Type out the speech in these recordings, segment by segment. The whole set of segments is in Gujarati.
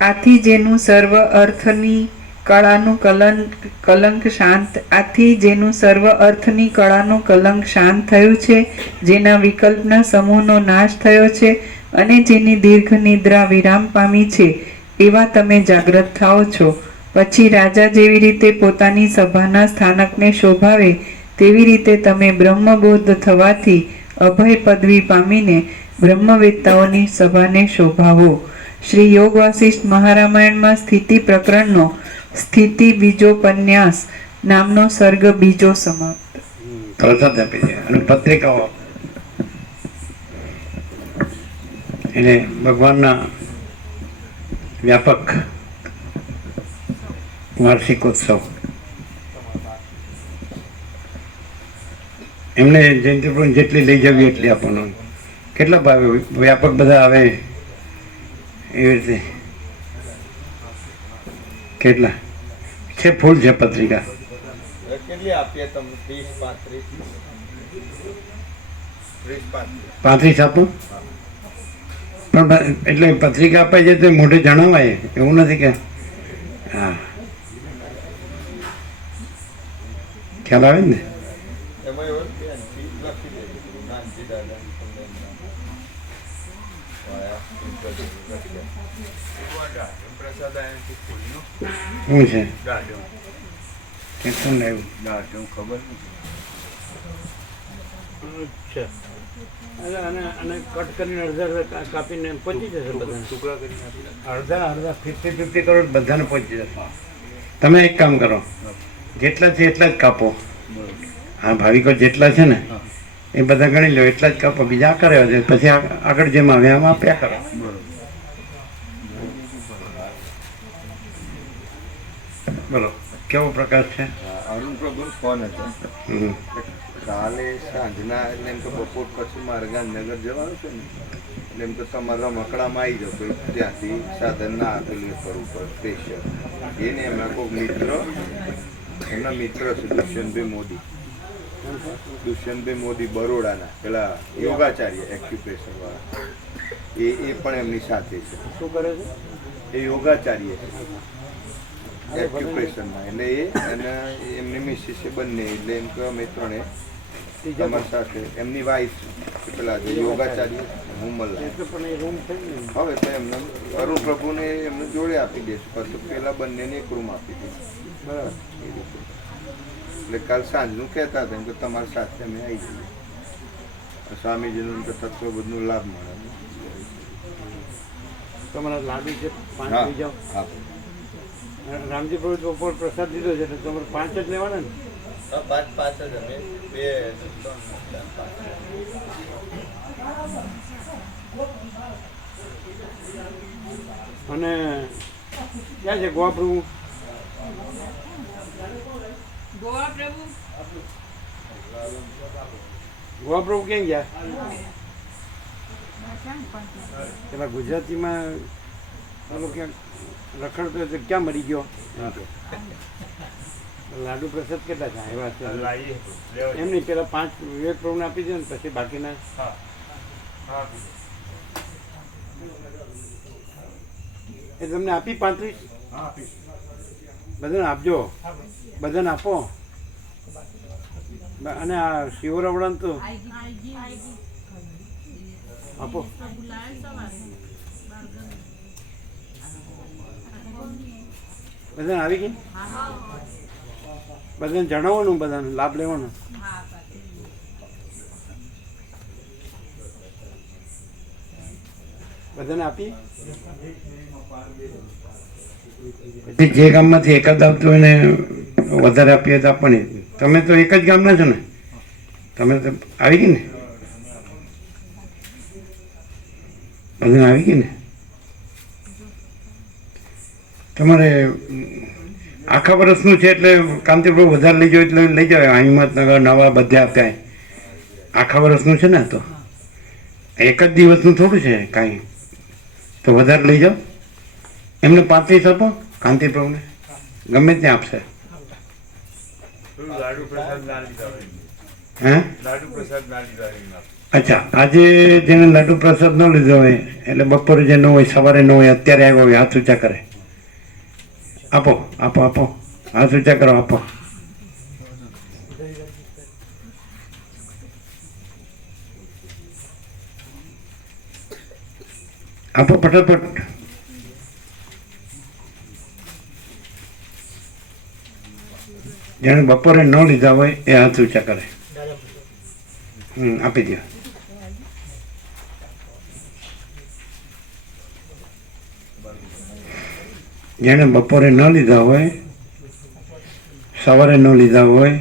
આથી જેનું સર્વ અર્થની કળાનું કલંક શાંત આથી જેનું સર્વ અર્થની કળાનું કલંક શાંત થયું છે, જેના વિકલ્પના સમૂહનો નાશ થયો છે અને જેની દીર્ઘ નિદ્રા વિરામ પામી છે, એવા તમે જાગ્રત થાઓ છો. પછી રાજા જેવી રીતે પોતાની સભાના સ્થાનકને શોભાવે તેવી રીતે તમે બ્રહ્મબોધ થવાથી અભય પદવી પામીને બ્રહ્મવેત્તાઓની સભાને શોભાવો. શ્રી યોગ વાસિષ્ઠ મહારામાયણમાં સ્થિતિ પ્રકરણનો સ્થિતિ બીજોપન્યાસ નામનો સર્ગ બીજો સમાપ્ત. અને પત્રિકાઓ એને ભગવાનના વ્યાપક વાર્ષિકોત્સવ એમને જયંતિ પ્રભુ જેટલી લઈ જવી એટલી આપવાનું. કેટલા ભાવે વ્યાપક બધા આવે એવી રીતે કેટલા છે ફૂલ છે પત્રિકા કેટલી આપીએ તમે? 35 આપો. પણ એટલે પત્રિકા અપાય છે તો મોઢે જણાવાય એવું નથી કે હા ખ્યાલ આવે ને. શું છે કેટલું લાવ્યું ખબર અને કટ કરીને અડધા કાપીને પહોંચી જશે બધા ટુકડા કરીને અડધા 50-50 કરોડ બધાને પહોંચી જશે. તમે એક કામ કરો, જેટલા છે એટલા જ કાપો. હા ભાવિકો જેટલા છે ને એ બધા ગણી લો, એટલા જ કાપો, બીજા કર્યા છે પછી આગળ જેમ આવે આમ આપ્યા કરો. બોલો કેવો પ્રકાશ છે? અરુણ પ્રભુ ફોન હતો કાલે સાંજના, એટલે એમ કે બપોર પછી મારે ગાંધીનગર જવાનું છે ને, એટલે એમ તો તમારા મકડામાં આવી જાવ ત્યાંથી સાધન ના આપેલું કરવું પડે સ્પેશિયલ. એને એમના કોઈ મિત્ર, એમના મિત્ર છે દુષ્યંતભાઈ મોદી. દુષ્યંતભાઈ મોદી બરોડાના પેલા યોગાચાર્ય એક્યુપ્રેશર વાળા, એ પણ એમની સાથે છે. શું કરે છે? એ યોગાચાર્ય છે એક્યુપ્રેશનમાં. એટલે એ અને એમની મિસિસ છે બંને. એટલે એમ કે અમે ત્રણે તમારી સાથે, એમની વાઈફ પેલા જે યોગાચાર્ય હુમલ્લા, પણ એ રૂમ થઈ ને હવે તો એમને અરુણ પ્રભુને એમને જોડે આપી દઈશું, પછી પેલા બંનેને એક રૂમ આપી દઈશું. બરાબર. એ રીતે એટલે કાલ સાંજનું કહેતા હતા કે તમારી સાથે અમે આવી જઈએ, સ્વામીજીનું તત્વબોધનો લાભ મળે. તમારા લાડુ છે 5 હા લઈ જાઓ. હા રામજી પ્રભુ બપોર પ્રસાદ લીધો છે એટલે તમારે 5 જ લેવાના ને? પાંચ જ અમે બે અને ક્યાં છે ગોવા પ્રભુ? ગોવા પ્રભુ ક્યાં ગયા? પેલા ગુજરાતીમાં પેલો ક્યાંક રખડતો હતો, ક્યાં મરી ગયો? લાડુ પ્રસાદ કેટલા છે એવા છે એમ નહીં, પેલા 5 વિવેક પ્રભુને આપી દે ને પછી બાકીના એ તમને આપી 35 બધાને આપજો, બધાને આપો. અને આ શિવરાવડાને તો આપો. બધાને આવી ગઈ? બધાને જણાવવાનું, બધાને લાભ લેવાનો. બધાને આપી. જે ગામમાંથી એકાદ આવતું એને વધારે આપીએ તો આપવાની. તમે તો એક જ ગામના છો ને, તમે તો આવી ગઈ ને, બધાને આવી ગઈ ને. તમારે આખા વર્ષનું છે એટલે કાંતિપ્રભુ વધારે લઈ જાઓ એટલે લઈ જાઓ. હિંમતનગર નવા બધે આપ્યા આખા વર્ષનું છે ને, તો એક જ દિવસનું થોડું છે કાંઈ, તો વધારે લઈ જાઓ. એમને 35 આપો કાંતિપ્રભુને, ગમે ત્યાં આપશે. હે અચ્છા, આજે જેને લાડુ પ્રસાદ ન લીધો હોય એટલે બપોરે જે ન હોય, સવારે ન હોય, અત્યારે આવ્યો હોય, હાથ ઊંચા કરે. આપો આપો આપો, હાથ ઊંચા કરો, આપો. આપો ફટાફટ. જેણે બપોરે ન લીધા હોય એ હાથ ઊંચા કરે. આપી દો. જેણે બપોરે ન લીધા હોય, સવારે ન લીધા હોય,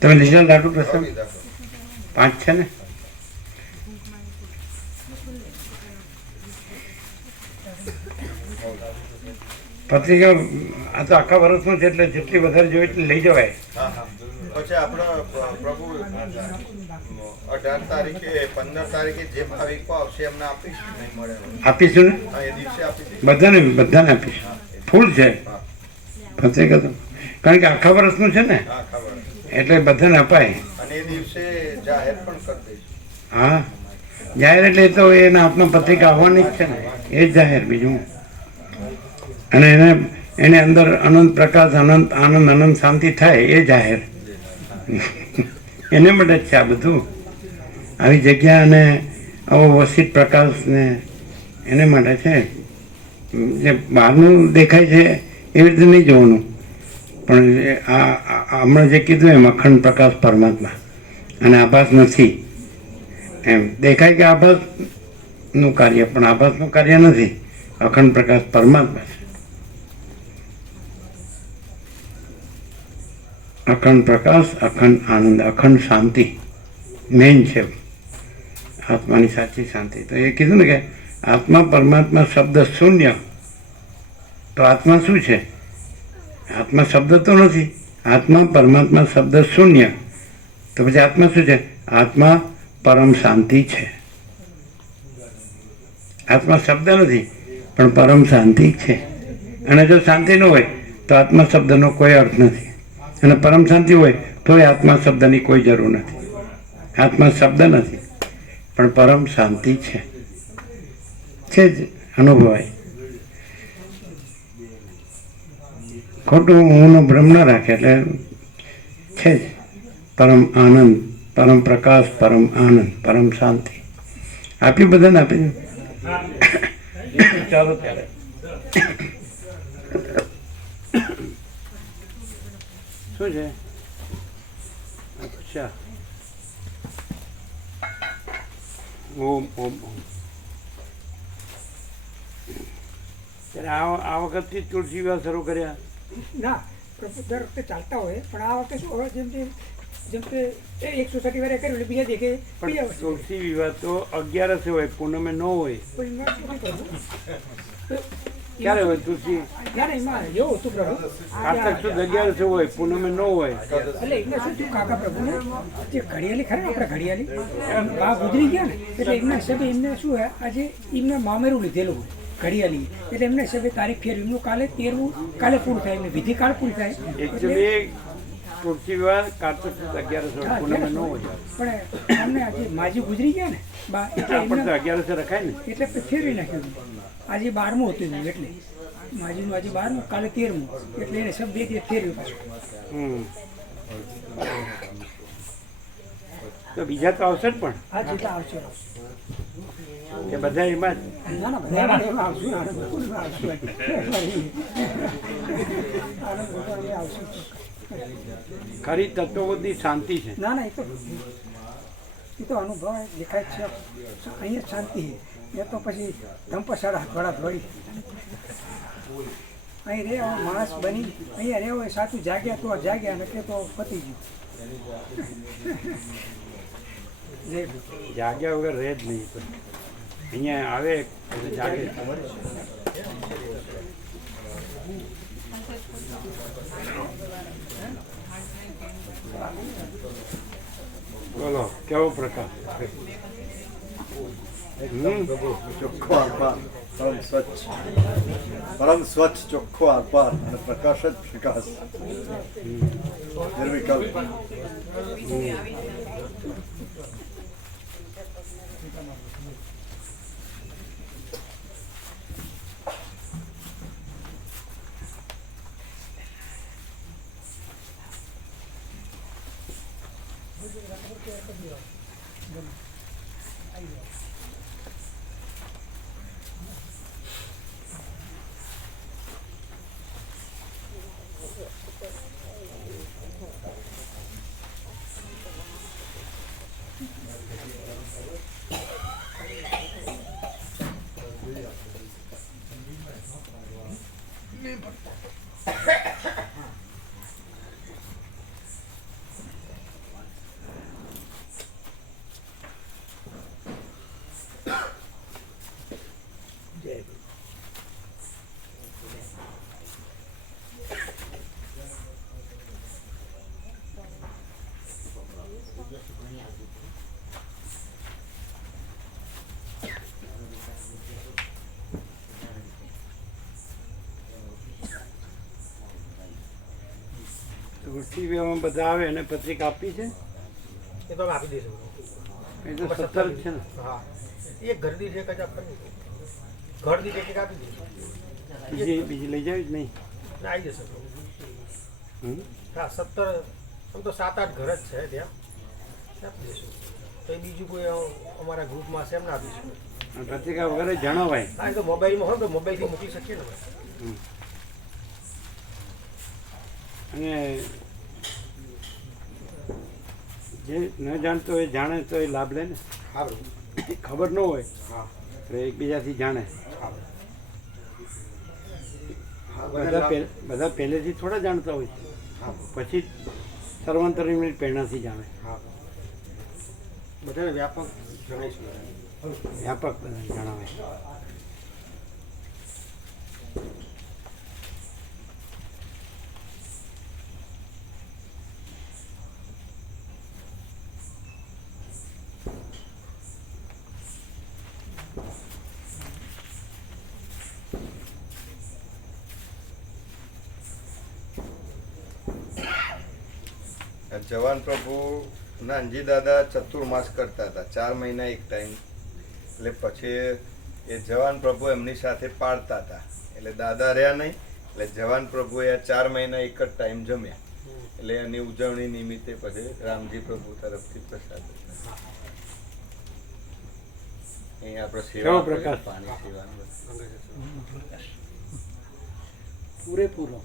તમે લીધા લાડુ પ્રસંગ 5 છે ને? પત્રિકા આ તો આખા વર્ષનું છે, એટલે જેટલી વધારે જોઈએ એટલી લઈ જવાય. હા હા. પછી આપણે પ્રભુ 18 તારીખે 15 તારીખે જે ભાવિકો આવશે એમને આપીશું, નહીં મળે આપીશું ને? હા, એ દિવસે આપીશું. બધાને આપીશું. ફૂલ છે પત્રિકા તો, કારણ કે આખા વર્ષનું છે ને, હા, ખબર. એટલે બધાને અપાય. અને એ દિવસે જાહેર પણ કરી દઈશું. હા, જાહેર એટલે તો એના હાથમાં પત્રિકા આવવાની જ છે ને, એ જ જાહેર, બીજું. અને એને અંદર અનંત પ્રકાશ, અનંત આનંદ, અનંત શાંતિ થાય એ જાહેર. એને માટે જ છે આ બધું. આવી જગ્યા અને આવો વસિત પ્રકાશ ને એને માટે છે. જે બહારનું દેખાય છે એવી રીતે નહીં જોવાનું, પણ આ હમણાં જે કીધું એમ અખંડ પ્રકાશ પરમાત્મા અને આભાસ નથી. એમ દેખાય કે આભાસનું કાર્ય, પણ આભાસનું કાર્ય નથી. અખંડ પ્રકાશ પરમાત્મા છે. અખંડ પ્રકાશ, અખંડ આનંદ, અખંડ શાંતિ મેઇન છે આત્માની સાચી શાંતિ. તો એ કીધું ને કે આત્મા પરમાત્મા શબ્દ શૂન્ય. તો આત્મા શું છે? આત્મા શબ્દ તો નથી. આત્મા પરમાત્મા શબ્દ શૂન્ય. તો પછી આત્મા શું છે? આત્મા પરમ શાંતિ છે. આત્મા શબ્દ નથી, પણ પરમ શાંતિ છે. અને જો શાંતિ ન હોય તો આત્મા શબ્દનો કોઈ અર્થ નથી. અને પરમ શાંતિ હોય તો એ આત્મા શબ્દની કોઈ જરૂર નથી. આત્મા શબ્દ નથી, પણ પરમ શાંતિ છે જ અનુભવાય. ખોટું ઊંનો ભ્રમ ન રાખે, એટલે છે જ પરમ આનંદ, પરમ પ્રકાશ, પરમ આનંદ, પરમ શાંતિ. આપી બધાને આપી. ચાલો ત્યારે. શું છે? અચ્છા, ઓમ ઓમ ઓમ. ત્યારે આ વખતથી જ તુલસી વિવાહ શરૂ કર્યા? ના, પ્રભુ દર વખતે ચાલતા હોય, પણ આ વખતે શું હવે જેમ કે 160 વારે કર્યું એટલે બીજા દેખે પણ તુલસી વિવાહ તો 11 હોય, પૂનમે ન હોય. ક્યારે હોય તુલસી? ત્યારે એમાં એવું હતું પ્રભુ, કારતક સુદ 11 હોય, પૂનમે ન હોય. એટલે એમને શું થયું કાકા પ્રભુને, જે ઘડિયાળી ખરા આપણે ઘડિયાળી બા ગુજરી ગયા ને, એટલે એમના હિસાબે એમને શું હોય, આજે એમને મામેરું લીધેલું હોય ઘડિયાળી, એટલે એમના હિસાબે તારીખ ફેર એમનું કાલે 13 કાલે પૂરું થાય, એમને વિધિ કાળ પૂરી થાય. એકચ્યુઅલી તુલસી વિવાહ કારતક સુદ 11 હોય, પૂનમે ન હોય. પણ અમને આજે માજી ગુજરી ગયા ને બા, એટલે આપણે તો એમને 11 રખાય ને, એટલે ફેરવી નાખ્યું. આજે 12મું હતું એનું, એટલે માજીનું આજે 12મું, કાલે 13મું, એટલે એને સબ બે દિવસ ફેરવ્યું પાછું. તો બીજા તો આવશે જ પણ. આ જેટલા આવશે કે બધા એમાં જ? ના ના બધા એમાં આવશું, આનંદ ભગવાનમાં આવશું. આનંદ ભગવાનમાં આવશું. ખરી તત્વબુદ્ધિ શાંતિ છે. ના ના, એ તો અનુભવ દેખાય છે. અહીંયા જ શાંતિ છે. એ તો પછી ધંપસાડા હાથવાળા ધોળી અહીં રે માણસ બની અહીંયા રહેવો, સાચું જાગ્યા તો જાગ્યા, નથી તો પતી ગયું. જય જાગ્યા વગર રહે જ નહીં તો અહીંયા આવે એટલે જાગે. બોલો કેવો પ્રકાશ. ચોખ્ખો આરપાર, પરમ સ્વચ્છ ચોખ્ખો આરપાર અને પ્રકાશ જ પ્રકાશ નિર્વિકલ્પ. ટીવીમાં બધા આવે અને પત્રિકા આપી છે એ તો અમે આપી દઈશું. એ તો 17 જ છે ને. હા, એક ઘર દીઠ એક જ આપવાની. ઘર દીઠ એક આપી દઈશું. બીજી લઈ જાવી જ નહીં. ના, આવી જશે. હમ. હા, 17 આમ તો 7-8 ઘર જ છે ત્યાં. આપી દઈશું. તો એ બીજું કોઈ અમારા ગ્રુપમાં છે એમને આપીશું. પત્રિકા વગેરે જણાવાય. હા, એ તો મોબાઈલમાં હોય તો મોબાઈલથી મોકલી શકીએ ને. અને જે ન જાણતો હોય જાણે તો એ લાભ લે ને. હા, ખબર ન હોય હા, તો એકબીજાથી જાણે. હા. બધા પહેલેથી થોડા જાણતા હોય હા, પછી સર્વાંતરની પ્રેરણાથી જાણે. હા. બધાને વ્યાપક જણાવીશું. વ્યાપક બધા જણાવે. જવાન પ્રભુ નાનજી દાદા ચતુર્માસ કરતા હતા, 4 મહિના એક ટાઈમ. એટલે પછી એ જવાન પ્રભુ એમની સાથે પાડતા હતા. એટલે દાદા રહ્યા નહીં, એટલે જવાન પ્રભુએ આ 4 મહિના એક જ ટાઈમ જમ્યા. એટલે એની ઉજવણી નિમિત્તે પછી રામજી પ્રભુ તરફથી પ્રસાદ અહીં આપણે સેવા પ્રકાશ. પાણી સેવાનું પૂરેપૂરો.